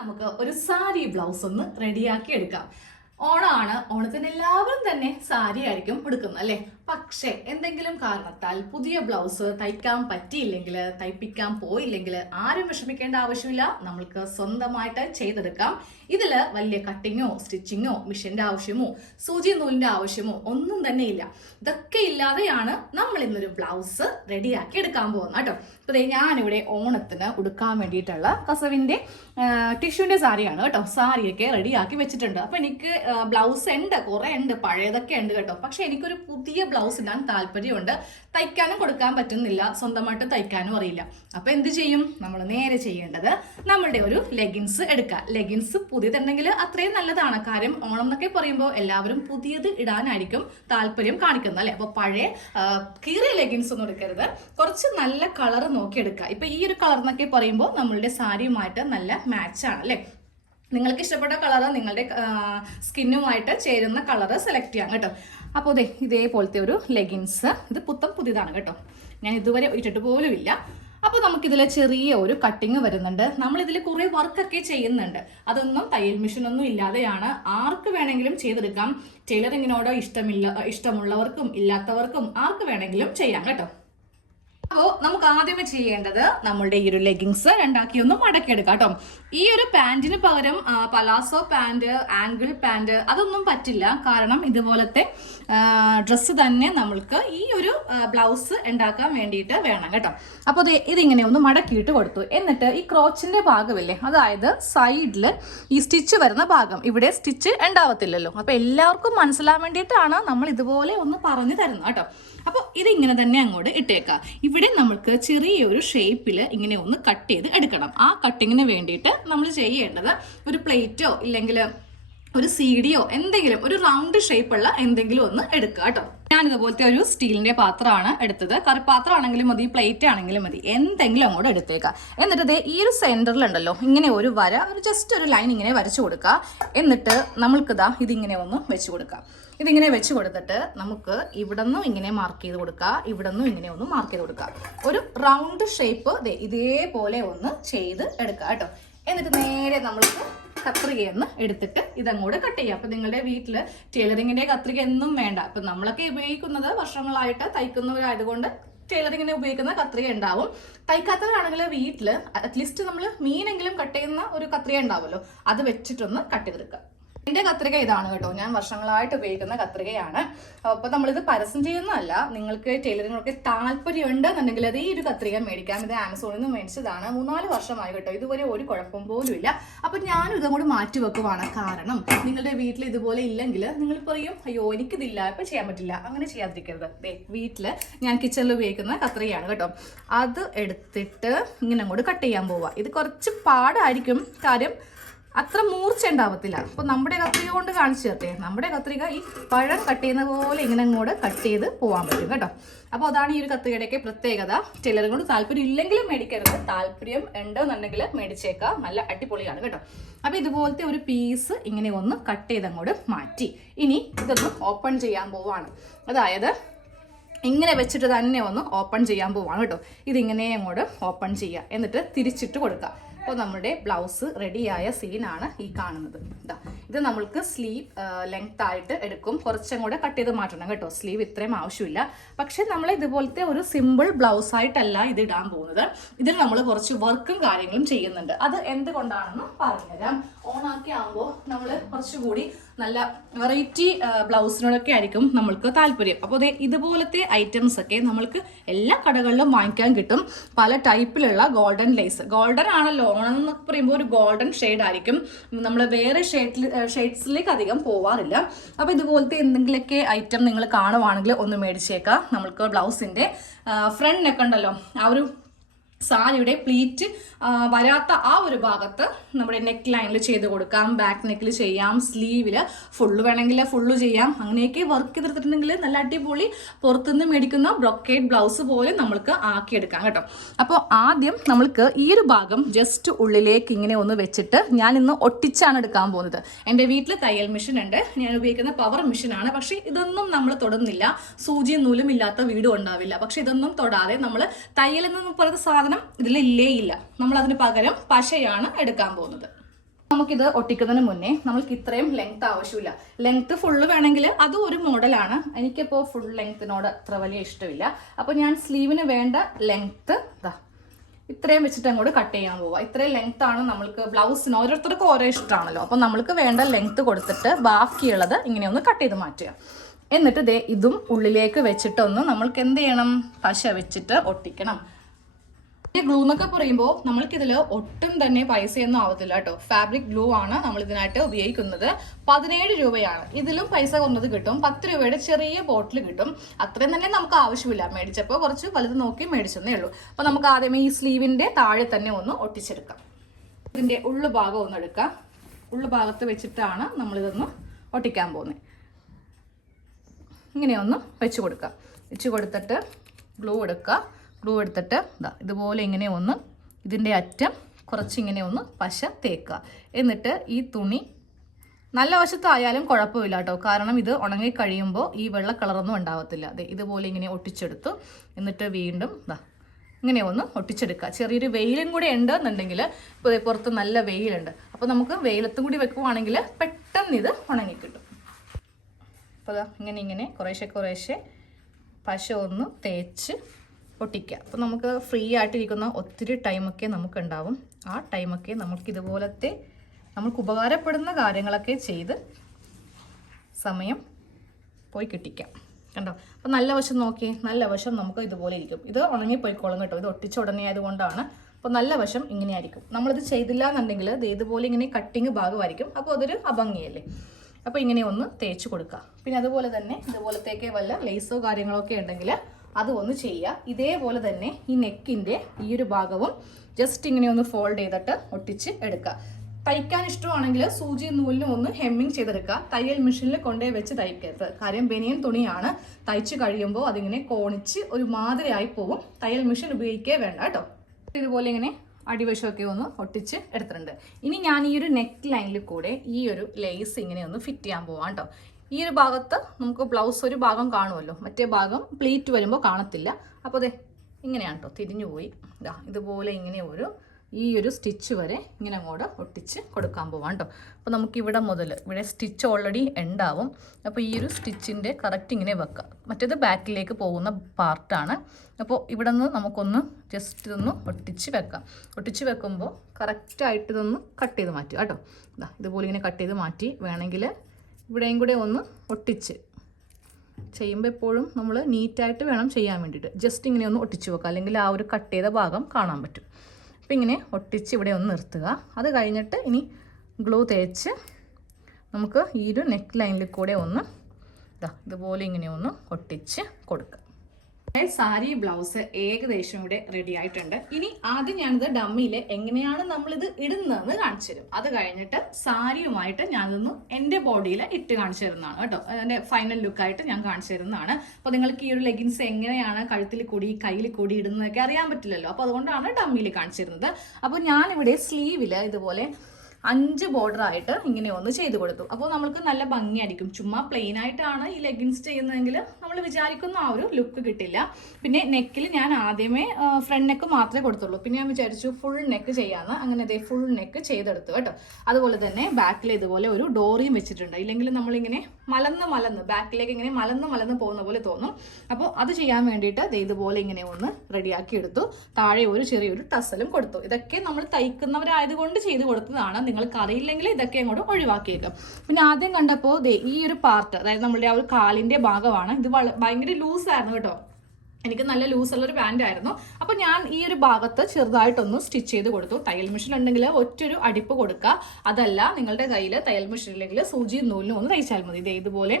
നമുക്ക് ഒരു സാരി ബ്ലൗസ് ഒന്ന് റെഡിയാക്കി എടുക്കാം. ഓണമാണ് ഓണത്തിന് എല്ലാവരും തന്നെ സാരി ആയിരിക്കും ഉടുക്കുന്നത് അല്ലേ? പക്ഷേ എന്തെങ്കിലും കാരണത്താൽ പുതിയ ബ്ലൗസ് തയ്ക്കാൻ പറ്റിയില്ലെങ്കിൽ തയ്പ്പിക്കാൻ പോയില്ലെങ്കിൽ ആരും വിഷമിക്കേണ്ട ആവശ്യമില്ല. നമ്മൾക്ക് സ്വന്തമായിട്ട് ചെയ്തെടുക്കാം. ഇതിൽ വലിയ കട്ടിങ്ങോ സ്റ്റിച്ചിങ്ങോ മിഷന്റെ ആവശ്യമോ സൂചി നൂലിന്റെ ആവശ്യമോ ഒന്നും തന്നെ ഇല്ല. ഇതൊക്കെ ഇല്ലാതെയാണ് നമ്മൾ ഇന്നൊരു ബ്ലൗസ് റെഡിയാക്കി എടുക്കാൻ പോകുന്നത് കേട്ടോ. ഇപ്പൊ ദേ ഞാനിവിടെ ഓണത്തിന് ഉടുക്കാൻ വേണ്ടിയിട്ടുള്ള കസവിന്റെ ടിഷ്യൂന്റെ സാരിയാണ് കേട്ടോ സാരിയൊക്കെ റെഡിയാക്കി വെച്ചിട്ടുണ്ട്. അപ്പോൾ എനിക്ക് ബ്ലൗസ് ഉണ്ട് കുറെ ഉണ്ട് പഴയതൊക്കെ ഉണ്ട് കേട്ടോ. പക്ഷെ എനിക്കൊരു പുതിയ ബ്ലൗസ് ഇടാൻ താല്പര്യമുണ്ട്. തയ്ക്കാനും കൊടുക്കാൻ പറ്റുന്നില്ല. സ്വന്തമായിട്ട് തയ്ക്കാനും അറിയില്ല. അപ്പോൾ എന്ത് ചെയ്യും? നമ്മൾ നേരെ ചെയ്യേണ്ടത് നമ്മളുടെ ഒരു ലെഗിൻസ് എടുക്കുക. ലെഗിൻസ് പുതിയതുണ്ടെങ്കിൽ അത്രയും നല്ലതാണ്. കാര്യം ഓണം എന്നൊക്കെ പറയുമ്പോൾ എല്ലാവരും പുതിയത് ഇടാനായിരിക്കും താല്പര്യം കാണിക്കുന്നത് അല്ലേ? അപ്പോൾ പഴയ കീറിയ ലെഗിൻസ് ഒന്നും എടുക്കരുത്. കുറച്ച് നല്ല കളർ നോക്കി എടുക്കുക. ഇപ്പൊ ഈ ഒരു കളർ എന്നൊക്കെ പറയുമ്പോൾ നമ്മളുടെ സാരിയുമായിട്ട് നല്ല മാച്ചാണ് അല്ലെ? നിങ്ങൾക്ക് ഇഷ്ടപ്പെട്ട കളർ നിങ്ങളുടെ സ്കിന്നുമായിട്ട് ചേരുന്ന കളർ സെലക്ട് ചെയ്യാം കേട്ടോ. അപ്പോൾ അതെ ഇതേപോലത്തെ ഒരു ലെഗിൻസ് ഇത് പുത്തം പുതിയതാണ് കേട്ടോ. ഞാൻ ഇതുവരെ ഇട്ടിട്ട് പോലും ഇല്ല. അപ്പോൾ നമുക്കിതിൽ ചെറിയ ഒരു കട്ടിങ് വരുന്നുണ്ട്. നമ്മളിതിൽ കുറേ വർക്കൊക്കെ ചെയ്യുന്നുണ്ട്. അതൊന്നും തയ്യൽ മെഷീനൊന്നും ഇല്ലാതെയാണ്. ആർക്ക് വേണമെങ്കിലും ചെയ്തെടുക്കാം. ടൈലറിങ്ങിനോട് ഇഷ്ടമില്ല ഇഷ്ടമുള്ളവർക്കും ഇല്ലാത്തവർക്കും ആർക്ക് വേണമെങ്കിലും ചെയ്യാം കേട്ടോ. അപ്പോൾ നമുക്ക് ആദ്യമേ ചെയ്യേണ്ടത് നമ്മളുടെ ഈ ഒരു ലെഗിങ്സ് രണ്ടാക്കി ഒന്ന് മടക്കിയെടുക്കാം കേട്ടോ. ഈ ഒരു പാന്റിന് പകരം പലാസോ പാന്റ് ആംഗിൾ പാന്റ് അതൊന്നും പറ്റില്ല. കാരണം ഇതുപോലത്തെ ഡ്രസ്സ് തന്നെ നമ്മൾക്ക് ഈ ഒരു ബ്ലൗസ് ഉണ്ടാക്കാൻ വേണ്ടിയിട്ട് വേണം കേട്ടോ. അപ്പോൾ അത് ഇതിങ്ങനെ ഒന്ന് മടക്കിയിട്ട് കൊടുത്തു. എന്നിട്ട് ഈ ക്രോച്ചിന്റെ ഭാഗമില്ലേ അതായത് സൈഡിൽ ഈ സ്റ്റിച്ച് വരുന്ന ഭാഗം ഇവിടെ സ്റ്റിച്ച് ഉണ്ടാവത്തില്ലല്ലോ. അപ്പോൾ എല്ലാവർക്കും മനസ്സിലാൻ വേണ്ടിയിട്ടാണ് നമ്മൾ ഇതുപോലെ ഒന്ന് പറഞ്ഞു തരുന്നത് കേട്ടോ. അപ്പോൾ ഇതിങ്ങനെ തന്നെ അങ്ങോട്ട് ഇട്ടേക്കാം. ഇവിടെ നമുക്ക് ചെറിയൊരു ഷേപ്പിൽ ഇങ്ങനെ ഒന്ന് കട്ട് ചെയ്ത് എടുക്കണം. ആ കട്ടിങ്ങിന് വേണ്ടിയിട്ട് നമ്മൾ ചെയ്യേണ്ടത് ഒരു പ്ലേറ്റോ ഇല്ലെങ്കിൽ ഒരു സീഡിയോ എന്തെങ്കിലും ഒരു റൗണ്ട് ഷേപ്പുള്ള എന്തെങ്കിലും ഒന്ന് എടുക്കുക കേട്ടോ ഞാൻ ഇതുപോലത്തെ ഒരു സ്റ്റീലിന്റെ പാത്രമാണ് എടുത്തത്. കറിപ്പാത്രം ആണെങ്കിലും മതി പ്ലേറ്റ് ആണെങ്കിലും മതി എന്തെങ്കിലും അങ്ങോട്ട് എടുത്തേക്കാം. എന്നിട്ട് ഈ ഒരു സെന്ററിലുണ്ടല്ലോ ഇങ്ങനെ ഒരു വര ഒരു ജസ്റ്റ് ഒരു ലൈൻ ഇങ്ങനെ വരച്ചു കൊടുക്കുക എന്നിട്ട് നമ്മൾക്കിതാ ഇതിങ്ങനെ ഒന്ന് വെച്ച് കൊടുക്കാം. ഇതിങ്ങനെ വെച്ച് കൊടുത്തിട്ട് നമുക്ക് ഇവിടെ നിന്നും ഇങ്ങനെ മാർക്ക് ചെയ്ത് കൊടുക്കുക ഇവിടെ നിന്നും ഇങ്ങനെ ഒന്ന് മാർക്ക് ചെയ്ത് കൊടുക്കുക ഒരു റൗണ്ട് ഷേപ്പ് ഇതേപോലെ ഒന്ന് ചെയ്ത് എടുക്കുക കേട്ടോ. എന്നിട്ട് നേരെ നമ്മൾക്ക് കത്രികയെന്ന് എടുത്തിട്ട് ഇതങ്ങോട്ട് കട്ട് ചെയ്യാം അപ്പൊ നിങ്ങളുടെ വീട്ടിൽ ടൈലറിങ്ങിന്റെ കത്രിക എന്നും വേണ്ട. അപ്പം നമ്മളൊക്കെ ഉപയോഗിക്കുന്നത് വർഷങ്ങളായിട്ട് തയ്ക്കുന്നവരായതുകൊണ്ട് ടൈലറിങ്ങിന് ഉപയോഗിക്കുന്ന കത്രിക ഉണ്ടാവും. തയ്ക്കാത്തവരാണെങ്കിൽ വീട്ടിൽ അറ്റ്ലീസ്റ്റ് നമ്മൾ മീനെങ്കിലും കട്ട് ചെയ്യുന്ന ഒരു കത്രിക ഉണ്ടാവുമല്ലോ. അത് വെച്ചിട്ടൊന്ന് കട്ട് ചെയ്തെടുക്കുക. എന്റെ കത്രിക ഇതാണ് കേട്ടോ. ഞാൻ വർഷങ്ങളായിട്ട് ഉപയോഗിക്കുന്ന കത്രികയാണ്. അപ്പൊ നമ്മളിത് പരസ്യം ചെയ്യുന്നതല്ല നിങ്ങൾക്ക് ടൈലറിനൊക്കെ താല്പര്യമുണ്ട് എന്നുണ്ടെങ്കിൽ അത് ഈ ഒരു കത്രിക മേടിക്കാം ഇത് ആമസോണിൽ നിന്ന് മേടിച്ചതാണ്. മൂന്നാൽ വർഷമായി കേട്ടോ. ഇതുവരെ ഒരു കുഴപ്പം പോലും ഇല്ല അപ്പൊ ഞാനും ഇതും കൂടി മാറ്റി വെക്കുവാണ്. കാരണം നിങ്ങളുടെ വീട്ടിൽ ഇതുപോലെ ഇല്ലെങ്കിൽ നിങ്ങൾ പറയും അയ്യോ എനിക്കിതില്ല. ഇപ്പൊ ചെയ്യാൻ പറ്റില്ല. അങ്ങനെ ചെയ്യാതിരിക്കരുത്. ദേ വീട്ടിൽ ഞാൻ കിച്ചണിൽ ഉപയോഗിക്കുന്ന കത്രികയാണ് കേട്ടോ. അത് എടുത്തിട്ട് ഇങ്ങനെ അങ്ങോട്ട് കട്ട് ചെയ്യാൻ പോവുക. ഇത് കുറച്ച് പാടായിരിക്കും. കാര്യം അത്ര മൂർച്ച ഉണ്ടാവത്തില്ല അപ്പോൾ നമ്മുടെ കത്രിക കൊണ്ട് കാണിച്ചു തരട്ടെ. നമ്മുടെ കത്രിക ഈ പഴം കട്ട് ചെയ്യുന്ന പോലെ ഇങ്ങനെ അങ്ങോട്ട് കട്ട് ചെയ്ത് പോകാൻ പറ്റും കേട്ടോ. അപ്പോൾ അതാണ് ഈ ഒരു കത്രികയുടെയൊക്കെ പ്രത്യേകത. ചിലരും കൊണ്ട് താല്പര്യം ഇല്ലെങ്കിലും മേടിക്കരുത്. താല്പര്യം ഉണ്ടെന്നുണ്ടെങ്കിൽ മേടിച്ചേക്കാം. നല്ല അടിപൊളിയാണ് കേട്ടോ. അപ്പോൾ ഇതുപോലത്തെ ഒരു പീസ് ഇങ്ങനെ ഒന്ന് കട്ട് ചെയ്ത് അങ്ങോട്ട് മാറ്റി. ഇനി ഇതൊന്ന് ഓപ്പൺ ചെയ്യാൻ പോവാണ്. അതായത് ഇങ്ങനെ വെച്ചിട്ട് തന്നെ ഒന്ന് ഓപ്പൺ ചെയ്യാൻ പോവാണ് കേട്ടോ. ഇതിങ്ങനെ അങ്ങോട്ട് ഓപ്പൺ ചെയ്യുക. എന്നിട്ട് തിരിച്ചിട്ട് കൊടുക്കുക. അപ്പോൾ നമ്മുടെ ബ്ലൗസ് റെഡിയായ സീനാണ് ഈ കാണുന്നത്. ഇതാ ഇത് നമ്മൾക്ക് സ്ലീവ് ലെങ്ത് ആയിട്ട് എടുക്കും. കുറച്ചും കൂടെ കട്ട് ചെയ്ത് മാറ്റണം കേട്ടോ. സ്ലീവ് ഇത്രയും ആവശ്യമില്ല. പക്ഷേ നമ്മൾ ഇതുപോലത്തെ ഒരു സിമ്പിൾ ബ്ലൗസ് ആയിട്ടല്ല ഇത് ഇടാൻ പോകുന്നത്. ഇതിൽ നമ്മൾ കുറച്ച് വർക്കും കാര്യങ്ങളും ചെയ്യുന്നുണ്ട്. അത് എന്തുകൊണ്ടാണെന്ന് പറഞ്ഞുതരാം. ഓണാക്കി ആകുമ്പോൾ നമ്മൾ കുറച്ചുകൂടി നല്ല വെറൈറ്റി ബ്ലൗസിനോടൊക്കെ ആയിരിക്കും നമ്മൾക്ക് താല്പര്യം. അപ്പോൾ ദേ ഇതുപോലത്തെ ഐറ്റംസ് ഒക്കെ നമ്മൾക്ക് എല്ലാ കടകളിലും വാങ്ങിക്കാൻ കിട്ടും. പല ടൈപ്പിലുള്ള ഗോൾഡൻ ലേസ് ഗോൾഡൻ ആണല്ലോ ഓണം എന്നൊക്കെ പറയുമ്പോൾ ഒരു ഗോൾഡൻ ഷെയ്ഡ് ആയിരിക്കും. നമ്മൾ വേറെ ഷെയ്ഡിൽ ഷെയ്ഡ്സിലേക്ക് അധികം പോവാറില്ല. അപ്പോൾ ഇതുപോലത്തെ എന്തെങ്കിലുമൊക്കെ ഐറ്റം നിങ്ങൾ കാണുവാണെങ്കിൽ ഒന്ന് മേടിച്ചേക്കാം. നമ്മൾക്ക് ബ്ലൗസിന്റെ ഫ്രണ്ട് ഉണ്ടല്ലോ ആ ഒരു സാരിയുടെ പ്ലീറ്റ് വരാത്ത ആ ഒരു ഭാഗത്ത് നമ്മുടെ നെക്ക് ലൈനിൽ ചെയ്ത് കൊടുക്കാം. ബാക്ക് നെക്കിൽ ചെയ്യാം. സ്ലീവിൽ ഫുള്ള് വേണമെങ്കിൽ ഫുള്ള് ചെയ്യാം. അങ്ങനെയൊക്കെ വർക്ക് ചെയ്തെടുത്തിട്ടുണ്ടെങ്കിൽ നല്ല അടിപൊളി പുറത്തുനിന്ന് മേടിക്കുന്ന ബ്രൊക്കേഡ് ബ്ലൗസ് പോലെ നമ്മൾക്ക് ആക്കിയെടുക്കാം കേട്ടോ. അപ്പോൾ ആദ്യം നമ്മൾക്ക് ഈ ഒരു ഭാഗം ജസ്റ്റ് ഉള്ളിലേക്ക് ഇങ്ങനെ ഒന്ന് വെച്ചിട്ട് ഞാൻ ഇന്ന് ഒട്ടിച്ചാണ് എടുക്കാൻ പോകുന്നത്. എന്റെ വീട്ടിൽ തയ്യൽ മെഷീൻ ഉണ്ട്. ഞാൻ ഉപയോഗിക്കുന്ന പവർ മെഷീനാണ് പക്ഷേ ഇതൊന്നും നമ്മൾ തൊടുന്നില്ല. സൂചിയും നൂലും ഇല്ലാത്ത വീടും ഉണ്ടാവില്ല. പക്ഷേ ഇതൊന്നും തൊടാതെ നമ്മൾ തയ്യൽ എന്ന് പറയുന്ന സാധനം ഇതിൽ ഇല്ലേ ഇല്ല. നമ്മൾ അതിന് പകരം പശയാണ് എടുക്കാൻ പോകുന്നത്. നമുക്കിത് ഒട്ടിക്കുന്നതിന് മുന്നേ നമ്മൾക്ക് ഇത്രയും ലെങ്ത് ആവശ്യമില്ല. ലെങ്ത് ഫുള്ള് വേണമെങ്കിൽ അതും ഒരു മോഡലാണ് എനിക്കിപ്പോൾ ഫുൾ ലെങ്ത്തിനോട് അത്ര വലിയ ഇഷ്ടമില്ല. അപ്പോൾ ഞാൻ സ്ലീവിന് വേണ്ട ലെങ്ത്ത് ഇതാ ഇത്രയും വെച്ചിട്ട് അങ്ങോട്ട് കട്ട് ചെയ്യാൻ പോവുക ഇത്രയും ലെങ്ത് ആണ് നമ്മൾക്ക് ബ്ലൗസിന് ഓരോരുത്തർക്കും ഓരോ ഇഷ്ടമാണല്ലോ അപ്പോൾ നമ്മൾക്ക് വേണ്ട ലെങ്ത് കൊടുത്തിട്ട് ബാക്കിയുള്ളത് ഇങ്ങനെ ഒന്ന് കട്ട് ചെയ്ത് മാറ്റുക. എന്നിട്ട് ദേ ഇതും ഉള്ളിലേക്ക് വെച്ചിട്ടൊന്ന് നമ്മൾക്ക് എന്ത് ചെയ്യണം? പശ വെച്ചിട്ട് ഒട്ടിക്കണം. ഈ ഗ്ലൂ എന്നൊക്കെ പറയുമ്പോൾ നമ്മൾക്കിതിൽ ഒട്ടും തന്നെ പൈസയൊന്നും ആവത്തില്ല കേട്ടോ. ഫാബ്രിക് ഗ്ലൂ ആണ് നമ്മൾ ഇതിനായിട്ട് ഉപയോഗിക്കുന്നത്. പതിനേഴ് രൂപയാണ്. ഇതിലും പൈസ കുറഞ്ഞത് കിട്ടും. പത്ത് രൂപയുടെ ചെറിയ ബോട്ടിൽ കിട്ടും. അത്രയും തന്നെ നമുക്ക് ആവശ്യമില്ല. മേടിച്ചപ്പോൾ കുറച്ച് വലുത് നോക്കി മേടിച്ചെന്നേ ഉള്ളൂ. അപ്പോൾ നമുക്ക് ആദ്യമേ ഈ സ്ലീവിന്റെ താഴെ തന്നെ ഒന്ന് ഒട്ടിച്ചെടുക്കാം. ഇതിന്റെ ഉള്ളു ഭാഗം ഒന്ന് എടുക്കാം. ഉള്ളു ഭാഗത്ത് വെച്ചിട്ടാണ് നമ്മളിതൊന്ന് ഒട്ടിക്കാൻ പോകുന്നത് ഇങ്ങനെ ഒന്ന് വെച്ച് കൊടുക്കാം. വെച്ച് കൊടുത്തിട്ട് ഗ്ലൂ എടുക്കുക ഗ്ലൂ എടുത്തിട്ട് ഇതാ ഇതുപോലെ ഇങ്ങനെ ഒന്ന് ഇതിന്റെ അറ്റം കുറച്ചിങ്ങനെ ഒന്ന് പശ തേക്കുക. എന്നിട്ട് ഈ തുണി നല്ല വശത്തായാലും കുഴപ്പമില്ല കേട്ടോ. കാരണം ഇത് ഉണങ്ങി കഴിയുമ്പോൾ ഈ വെള്ള കളറൊന്നും ഉണ്ടാവത്തില്ല. അതെ ഇതുപോലെ ഇങ്ങനെ ഒട്ടിച്ചെടുത്തു. എന്നിട്ട് വീണ്ടും ഇതാ ഇങ്ങനെ ഒന്ന് ഒട്ടിച്ചെടുക്കുക. ചെറിയൊരു വെയിലും കൂടി ഉണ്ട് എന്നുണ്ടെങ്കിൽ ഇപ്പോൾ പുറത്ത് നല്ല വെയിലുണ്ട്. അപ്പോൾ നമുക്ക് വെയിലത്തും കൂടി വെക്കുവാണെങ്കിൽ പെട്ടെന്ന് ഇത് ഉണങ്ങിക്കിട്ടും അപ്പോൾ ദാ ഇങ്ങനെ ഇങ്ങനെ കുറേശ്ശെ കുറേശ്ശെ പശ ഒന്ന് തേച്ച് ഒട്ടിക്കുക. അപ്പോൾ നമുക്ക് ഫ്രീ ആയിട്ടിരിക്കുന്ന ഒത്തിരി ടൈമൊക്കെ നമുക്കുണ്ടാവും. ആ ടൈമൊക്കെ നമുക്ക് ഇതുപോലത്തെ നമുക്ക് ഉപകാരപ്പെടുന്ന കാര്യങ്ങളൊക്കെ ചെയ്ത് സമയം പോയി കിട്ടിക്കാം. കണ്ടോ? അപ്പോൾ നല്ല വശം നോക്കി നല്ല വശം നമുക്ക് ഇതുപോലെ ഇരിക്കും. ഇത് ഉണങ്ങിപ്പോയിക്കോളും കേട്ടോ. ഇത് ഒട്ടിച്ച ഉടനെ ആയതുകൊണ്ടാണ്. അപ്പോൾ നല്ല വശം ഇങ്ങനെ ആയിരിക്കും നമ്മളിത് ചെയ്തില്ല എന്നുണ്ടെങ്കിൽ ഇത് ഇതുപോലെ ഇങ്ങനെ കട്ടിങ് ഭാഗമായിരിക്കും. അപ്പോൾ അതൊരു അഭംഗിയല്ലേ? അപ്പോൾ ഇങ്ങനെ ഒന്ന് തേച്ച് കൊടുക്കുക. പിന്നെ അതുപോലെ തന്നെ ഇതുപോലത്തേക്ക് വല്ല ലേസോ കാര്യങ്ങളൊക്കെ ഉണ്ടെങ്കിൽ അത് ഒന്ന് ചെയ്യുക. ഇതേപോലെ തന്നെ ഈ നെക്കിന്റെ ഈ ഒരു ഭാഗവും ജസ്റ്റ് ഇങ്ങനെ ഒന്ന് ഫോൾഡ് ചെയ്തിട്ട് ഒട്ടിച്ച് എടുക്കുക. തയ്ക്കാൻ ഇഷ്ടമാണെങ്കിൽ സൂചി നൂലിനും ഒന്ന് ഹെമ്മിങ് ചെയ്തെടുക്കുക. തയ്യൽ മെഷീനിൽ കൊണ്ടുപോയി വെച്ച് തയ്ക്കരുത്. കാര്യം ബനിയൻ തുണിയാണ്. തയ്ച്ചു കഴിയുമ്പോൾ അതിങ്ങനെ കോണിച്ച് ഒരു മാതിരിയായി പോകും തയ്യൽ മെഷീൻ ഉപയോഗിക്കേ വേണ്ട കേട്ടോ. ഇതുപോലെ ഇങ്ങനെ അടിവശമൊക്കെ ഒന്ന് ഒട്ടിച്ച് എടുത്തിട്ടുണ്ട്. ഇനി ഞാൻ ഈ ഒരു നെക്ക് ലൈനിൽ കൂടെ ഈ ഒരു ലേസ് ഇങ്ങനെ ഒന്ന് ഫിറ്റ് ചെയ്യാൻ പോവാം കേട്ടോ. ഈ ഒരു ഭാഗത്ത് നമുക്ക് ബ്ലൗസ് ഒരു ഭാഗം കാണുമല്ലോ. മറ്റേ ഭാഗം പ്ലീറ്റ് വരുമ്പോൾ കാണത്തില്ല. അപ്പോൾ അതെ ഇങ്ങനെയാണ് കേട്ടോ തിരിഞ്ഞു പോയി. ഇതാ ഇതുപോലെ ഇങ്ങനെ ഒരു ഈ ഒരു സ്റ്റിച്ച് വരെ ഇങ്ങനെ അങ്ങോട്ട് ഒട്ടിച്ച് കൊടുക്കാൻ പോവാം കേട്ടോ അപ്പോൾ നമുക്ക് ഇവിടെ മുതൽ ഇവിടെ സ്റ്റിച്ച് ഓൾറെഡി ഉണ്ടാവും. അപ്പോൾ ഈ ഒരു സ്റ്റിച്ചിന്റെ കറക്റ്റ് ഇങ്ങനെ വെക്കുക മറ്റേത് ബാക്കിലേക്ക് പോകുന്ന പാർട്ടാണ് അപ്പോൾ ഇവിടെ നിന്ന് നമുക്കൊന്ന് ജസ്റ്റ് ഇതൊന്ന് ഒട്ടിച്ച് വെക്കാം. ഒട്ടിച്ച് വെക്കുമ്പോൾ കറക്റ്റായിട്ട് ഇതൊന്ന് കട്ട് ചെയ്ത് മാറ്റുക കേട്ടോ ഇതാ ഇതുപോലെ ഇങ്ങനെ കട്ട് ചെയ്ത് മാറ്റി വേണമെങ്കിൽ ഇവിടെയും കൂടെ ഒന്ന് ഒട്ടിച്ച്. ചെയ്യുമ്പോൾ എപ്പോഴും നമ്മൾ നീറ്റായിട്ട് വേണം ചെയ്യാൻ വേണ്ടിയിട്ട്. ജസ്റ്റ് ഇങ്ങനെ ഒന്ന് ഒട്ടിച്ച് വെക്കുക. അല്ലെങ്കിൽ ആ ഒരു കട്ട് ചെയ്ത ഭാഗം കാണാൻ പറ്റും. അപ്പോൾ ഇങ്ങനെ ഒട്ടിച്ച് ഇവിടെ ഒന്ന് നിർത്തുക. അത് കഴിഞ്ഞിട്ട് ഇനി ഗ്ലൂ തേച്ച് നമുക്ക് ഈ ഒരു നെക്ക് ലൈനിൽ കൂടെ ഒന്ന് ഇതാ ഇതുപോലെ ഇങ്ങനെ ഒന്ന് ഒട്ടിച്ച് കൊടുക്കുക സാരി ബ്ലൗസ് ഏകദേശം ഇവിടെ റെഡി ആയിട്ടുണ്ട്. ഇനി ആദ്യം ഞാനിത് ഡമ്മിയിൽ എങ്ങനെയാണ് നമ്മളിത് ഇടുന്നതെന്ന് കാണിച്ചു തരും. അത് കഴിഞ്ഞിട്ട് സാരിയുമായിട്ട് ഞാനിതൊന്ന് എന്റെ ബോഡിയിൽ ഇട്ട് കാണിച്ചു തരുന്നതാണ് കേട്ടോ. എന്റെ ഫൈനൽ ലുക്കായിട്ട് ഞാൻ കാണിച്ചു തരുന്നതാണ്. അപ്പോൾ നിങ്ങൾക്ക് ഈ ഒരു ലെഗിൻസ് എങ്ങനെയാണ് കഴുത്തിൽ കൂടി കയ്യിൽ കൂടി ഇടുന്നതൊക്കെ അറിയാൻ പറ്റില്ലല്ലോ. അപ്പോൾ അതുകൊണ്ടാണ് ഡമ്മിയിൽ കാണിച്ചിരുന്നത് അപ്പോൾ ഞാനിവിടെ സ്ലീവിൽ ഇതുപോലെ അഞ്ച് ബോർഡർ ആയിട്ട് ഇങ്ങനെ ഒന്ന് ചെയ്ത് കൊടുത്തു. അപ്പോൾ നമ്മൾക്ക് നല്ല ഭംഗിയായിരിക്കും. ചുമ്മാ പ്ലെയിൻ ആയിട്ടാണ് ഈ ലെഗിൻസ് ചെയ്യുന്നതെങ്കിൽ നമ്മൾ വിചാരിക്കുന്ന ആ ഒരു ലുക്ക് കിട്ടില്ല. പിന്നെ നെക്കിൽ ഞാൻ ആദ്യമേ ഫ്രണ്ട് നെക്ക് മാത്രമേ കൊടുത്തുള്ളൂ. പിന്നെ ഞാൻ വിചാരിച്ചു ഫുൾ നെക്ക് ചെയ്യാമെന്ന് അങ്ങനെ ഇതേ ഫുൾ നെക്ക് ചെയ്തെടുത്തു കേട്ടോ. അതുപോലെ തന്നെ ബാക്കിൽ ഇതുപോലെ ഒരു ഡോറിയും വെച്ചിട്ടുണ്ട്. ഇല്ലെങ്കിൽ നമ്മളിങ്ങനെ മലന്ന് മലന്ന് ബാക്കിലേക്ക് ഇങ്ങനെ മലന്ന് മലന്ന് പോകുന്ന പോലെ തോന്നും. അപ്പോൾ അത് ചെയ്യാൻ വേണ്ടിയിട്ട് ഇതുപോലെ ഇങ്ങനെ ഒന്ന് റെഡിയാക്കി എടുത്തു. താഴെ ഒരു ചെറിയൊരു ടസലും കൊടുത്തു. ഇതൊക്കെ നമ്മൾ തയ്ക്കുന്നവരായതുകൊണ്ട് ചെയ്ത് കൊടുത്തതാണ്. നിങ്ങൾക്ക് അറിയില്ലെങ്കിൽ ഇതൊക്കെ അങ്ങോട്ട് ഒഴിവാക്കിയേക്കാം. പിന്നെ ആദ്യം കണ്ടപ്പോൾ ഈ ഒരു പാർട്ട് അതായത് നമ്മളുടെ ആ ഒരു കാലിന്റെ ഭാഗമാണ്. ഇത് ഭയങ്കര ലൂസ് ആയിരുന്നു കേട്ടോ. എനിക്ക് നല്ല ലൂസ് ഉള്ള ഒരു പാന്റ് ആയിരുന്നു. അപ്പോൾ ഞാൻ ഈ ഒരു ഭാഗത്ത് ചെറുതായിട്ടൊന്ന് സ്റ്റിച്ച് ചെയ്ത് കൊടുത്തു. തയ്യൽ മെഷീൻ ഉണ്ടെങ്കിൽ ഒറ്റൊരു അടിപ്പ് കൊടുക്കുക. അതല്ല നിങ്ങളുടെ കയ്യിൽ തയ്യൽ മെഷീൻ ഇല്ലെങ്കിൽ സൂചി നൂലിനും ഒന്ന് തയ്ച്ചാൽ മതി. ഇതേ ഇതുപോലെ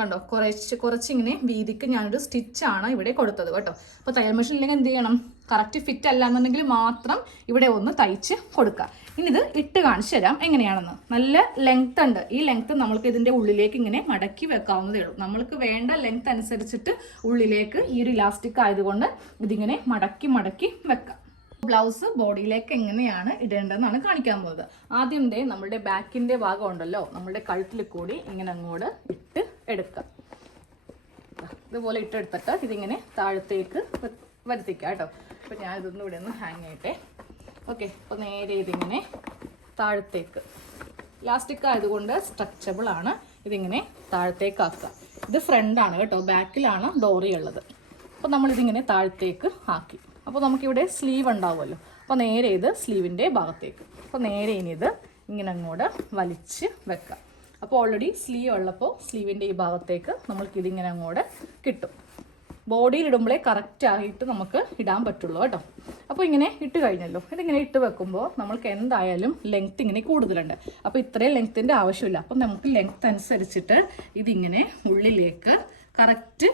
കണ്ടോ? കുറച്ച് കുറച്ചിങ്ങനെ വീതിക്ക് ഞാനൊരു സ്റ്റിച്ചാണ് ഇവിടെ കൊടുത്തത് കേട്ടോ. അപ്പോൾ തയ്യൽ മെഷീൻ ഇല്ലെങ്കിൽ എന്ത് ചെയ്യണം? കറക്റ്റ് ഫിറ്റ് അല്ല എന്നുണ്ടെങ്കിൽ മാത്രം ഇവിടെ ഒന്ന് തയ്ച്ച് കൊടുക്കുക. ഇനി ഇത് ഇട്ട് കാണിച്ചു തരാം എങ്ങനെയാണെന്ന്. നല്ല ലെങ്ത് ഉണ്ട്. ഈ ലെങ്ത് നമ്മൾക്ക് ഇതിന്റെ ഉള്ളിലേക്ക് ഇങ്ങനെ മടക്കി വെക്കാവുന്നതേ ഉള്ളൂ. നമ്മൾക്ക് വേണ്ട ലെങ്ത് അനുസരിച്ചിട്ട് ഉള്ളിലേക്ക് ഈ ഒരു ഇലാസ്റ്റിക് ആയതുകൊണ്ട് ഇതിങ്ങനെ മടക്കി മടക്കി വെക്കാം. ബ്ലൗസ് ബോഡിയിലേക്ക് എങ്ങനെയാണ് ഇടേണ്ടതെന്നാണ് കാണിക്കാൻ പോകുന്നത്. ആദ്യം ദേ നമ്മുടെ ബാക്കിന്റെ ഭാഗം ഉണ്ടല്ലോ നമ്മുടെ കഴുത്തിൽ കൂടി ഇങ്ങനെ അങ്ങോട്ട് ഇട്ട് എടുക്കാം. ദാ, ഇതുപോലെ ഇട്ടെടുത്തിട്ട് ഇതിങ്ങനെ താഴത്തേക്ക് വരുത്തിക്കാം കേട്ടോ. അപ്പോൾ ഞാൻ ഇതൊന്നും ഇവിടെ ഒന്ന് ഹാങ് ചെയ്യട്ടെ. ഓക്കെ അപ്പോൾ നേരെ ഇതിങ്ങനെ താഴത്തേക്ക്. ഇലാസ്റ്റിക് ആയതുകൊണ്ട് സ്ട്രക്ചബിൾ ആണ്. ഇതിങ്ങനെ താഴത്തേക്ക് ആക്കുക ഇത് ഫ്രണ്ടാണ് കേട്ടോ ബാക്കിലാണ് ഡോറി ഉള്ളത്. അപ്പോൾ നമ്മളിതിങ്ങനെ താഴത്തേക്ക് ആക്കി. അപ്പോൾ നമുക്കിവിടെ സ്ലീവ് ഉണ്ടാവുമല്ലോ. അപ്പോൾ നേരെ ഇത് സ്ലീവിന്റെ ഭാഗത്തേക്ക്. അപ്പോൾ നേരെ ഇനി ഇത് ഇങ്ങനെ അങ്ങോട്ട് വലിച്ച് വെക്കാം. അപ്പോൾ ഓൾറെഡി സ്ലീവ് ഉള്ളപ്പോൾ സ്ലീവിന്റെ ഈ ഭാഗത്തേക്ക് നമ്മൾക്കിതിങ്ങനെ അങ്ങോട്ട് കിട്ടും. ബോഡിയിൽ ഇടുമ്പോഴേ കറക്റ്റായിട്ട് നമുക്ക് ഇടാൻ പറ്റുള്ളൂ കേട്ടോ. അപ്പോൾ ഇങ്ങനെ ഇട്ട് കഴിഞ്ഞല്ലോ. ഇതിങ്ങനെ ഇട്ട് വെക്കുമ്പോൾ നമുക്ക് എന്തായാലും ലെങ്ത് ഇങ്ങനെ കൂടുതലുണ്ട്. അപ്പോൾ ഇത്രയും ലെങ്ത്തിന്റെ ആവശ്യമില്ല. അപ്പം നമുക്ക് ലെങ്ത് അനുസരിച്ചിട്ട് ഇതിങ്ങനെ ഉള്ളിലേക്ക് കറക്റ്റ്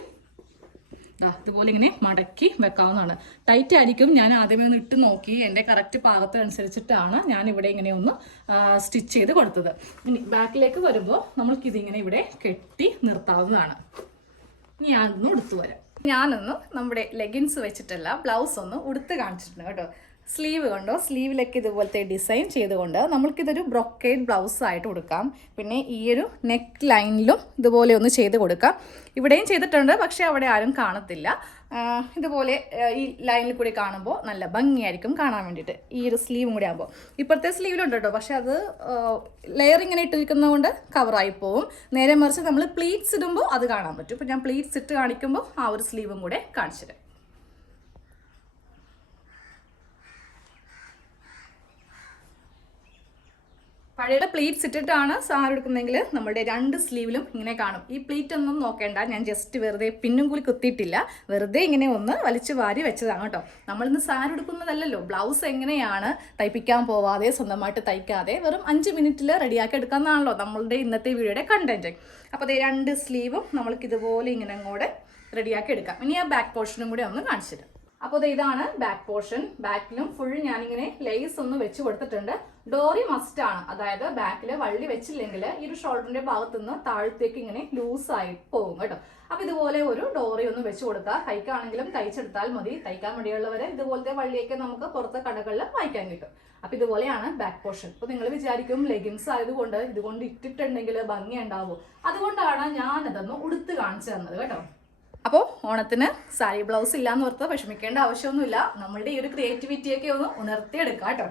ഇതുപോലെ ഇങ്ങനെ മടക്കി വെക്കാവുന്നതാണ്. ടൈറ്റ് ആയിരിക്കും. ഞാൻ ആദ്യമേ ഒന്ന് ഇട്ട് നോക്കി. എന്റെ കറക്റ്റ് പാകത്തിനനുസരിച്ചിട്ടാണ് ഞാൻ ഇവിടെ ഇങ്ങനെ ഒന്ന് സ്റ്റിച്ച് ചെയ്ത് കൊടുത്തത്. ഇനി ബാക്കിലേക്ക് വരുമ്പോൾ നമ്മൾക്കിതിങ്ങനെ ഇവിടെ കെട്ടി നിർത്താവുന്നതാണ്. ഇനി ഞാനൊന്ന് ഉടുത്തു വരാം. ഞാനൊന്ന് നമ്മുടെ ലെഗിൻസ് വെച്ചിട്ടല്ല ബ്ലൗസ് ഒന്ന് ഉടുത്ത് കാണിച്ചിട്ടുണ്ട് കേട്ടോ. സ്ലീവ് കണ്ടോ? സ്ലീവിലൊക്കെ ഇതുപോലത്തെ ഡിസൈൻ ചെയ്തുകൊണ്ട് നമ്മൾക്കിതൊരു ബ്രൊക്കേഡ് ബ്ലൗസ് ആയിട്ട് കൊടുക്കാം പിന്നെ ഈ ഒരു നെക്ക് ലൈനിലും ഇതുപോലെ ഒന്ന് ചെയ്ത് കൊടുക്കാം. ഇവിടെയും ചെയ്തിട്ടുണ്ട് പക്ഷേ അവിടെ ആരും കാണത്തില്ല. ഇതുപോലെ ഈ ലൈനിൽ കൂടി കാണുമ്പോൾ നല്ല ഭംഗിയായിരിക്കും കാണാൻ വേണ്ടിയിട്ട്. ഈ ഒരു സ്ലീവും കൂടി ആകുമ്പോൾ ഇപ്പോഴത്തെ സ്ലീവിലുണ്ട്? കേട്ടോ പക്ഷേ അത് ലെയർ ഇങ്ങനെ ഇട്ടിരിക്കുന്നതുകൊണ്ട് കവറായി പോവും. നേരെ മറിച്ച് നമ്മൾ പ്ലീറ്റ്സ് ഇടുമ്പോൾ അത് കാണാൻ പറ്റും. ഇപ്പം ഞാൻ പ്ലീറ്റ്സ് ഇട്ട് കാണിക്കുമ്പോൾ ആ ഒരു സ്ലീവും കൂടെ കാണിച്ചു തരാം. പഴയുടെ പ്ലീറ്റ്സ് ഇട്ടിട്ടാണ് സാരി എടുക്കുന്നതെങ്കിൽ നമ്മുടെ രണ്ട് സ്ലീവിലും ഇങ്ങനെ കാണും. ഈ പ്ലേറ്റ് ഒന്നും നോക്കേണ്ട ഞാൻ ജസ്റ്റ് വെറുതെ പിന്നും കൂടി കുത്തിയിട്ടില്ല. വെറുതെ ഇങ്ങനെ ഒന്ന് വലിച്ചു വാരി വെച്ചതാണ് കേട്ടോ. നമ്മളിന്ന് സാരി എടുക്കുന്നതല്ലല്ലോ ബ്ലൗസ് എങ്ങനെയാണ് തയ്പ്പിക്കാൻ പോവാതെ സ്വന്തമായിട്ട് തയ്ക്കാതെ വെറും അഞ്ച് മിനിറ്റിൽ റെഡിയാക്കി എടുക്കാമെന്നാണല്ലോ നമ്മളുടെ ഇന്നത്തെ വീഡിയോയുടെ കണ്ടന്റ് അപ്പോൾ അതേ രണ്ട് സ്ലീവും നമ്മൾക്ക് ഇതുപോലെ ഇങ്ങനെ അങ്ങോട്ട് റെഡിയാക്കി എടുക്കാം. ഇനി ആ ബാക്ക് പോർഷനും കൂടി ഒന്ന് കാണിച്ചു തരാം. അപ്പോൾ ഇതാണ് ബാക്ക് പോർഷൻ ബാക്കിലും ഫുൾ ഞാനിങ്ങനെ ലേസ് ഒന്ന് വെച്ച് കൊടുത്തിട്ടുണ്ട്. ഡോറി മസ്റ്റ് ആണ്. അതായത് ബാക്കിൽ വള്ളി വെച്ചില്ലെങ്കിൽ ഈ ഒരു ഷോൾഡറിന്റെ ഭാഗത്തുനിന്ന് താഴത്തേക്ക് ഇങ്ങനെ ലൂസായി പോകും കേട്ടോ. അപ്പോൾ ഇതുപോലെ ഒരു ഡോറി ഒന്ന് വെച്ച് കൊടുക്കുക കൈക്കാണെങ്കിലും തയ്ച്ചെടുത്താൽ മതി. തയ്ക്കാൻ മടിയുള്ളവരെ ഇതുപോലത്തെ വള്ളിയൊക്കെ നമുക്ക് പുറത്തെ കടകളിൽ വായിക്കാൻ കിട്ടും. അപ്പോൾ ഇതുപോലെയാണ് ബാക്ക് പോർഷൻ അപ്പോൾ നിങ്ങൾ വിചാരിക്കും ലെഗിൻസ് ആയതുകൊണ്ട് ഇതുകൊണ്ട് ഇട്ടിട്ടുണ്ടെങ്കിൽ ഭംഗി ഉണ്ടാവും? അതുകൊണ്ടാണ് ഞാനതൊന്ന് ഉടുത്ത് കാണിച്ചു തന്നത് കേട്ടോ. അപ്പോൾ ഓണത്തിന് സാരി ബ്ലൗസ് ഇല്ലാന്ന് ഓർത്ത് വിഷമിക്കേണ്ട ആവശ്യമൊന്നുമില്ല. നമ്മളുടെ ഈ ഒരു ക്രിയേറ്റിവിറ്റിയൊക്കെ ഒന്ന് ഉണർത്തിയെടുക്കാം കേട്ടോ.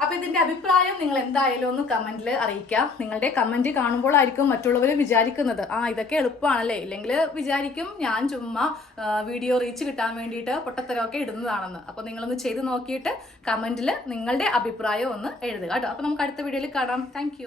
അപ്പോൾ ഇതിന്റെ അഭിപ്രായം നിങ്ങൾ എന്തായാലും ഒന്ന് കമന്റിൽ അറിയിക്കാം. നിങ്ങളുടെ കമന്റ് കാണുമ്പോഴായിരിക്കും മറ്റുള്ളവർ വിചാരിക്കുന്നത് ആ ഇതൊക്കെ എളുപ്പമാണല്ലേ? ഇല്ലെങ്കിൽ വിചാരിക്കും ഞാൻ ചുമ്മാ വീഡിയോ റീച്ച് കിട്ടാൻ വേണ്ടിയിട്ട് പൊട്ടത്തരമൊക്കെ ഇടുന്നതാണെന്ന്. അപ്പോൾ നിങ്ങളൊന്ന് ചെയ്ത് നോക്കിയിട്ട് കമന്റിൽ നിങ്ങളുടെ അഭിപ്രായം ഒന്ന് എഴുതുക കേട്ടോ. അപ്പോൾ നമുക്ക് അടുത്ത വീഡിയോയിൽ കാണാം. താങ്ക്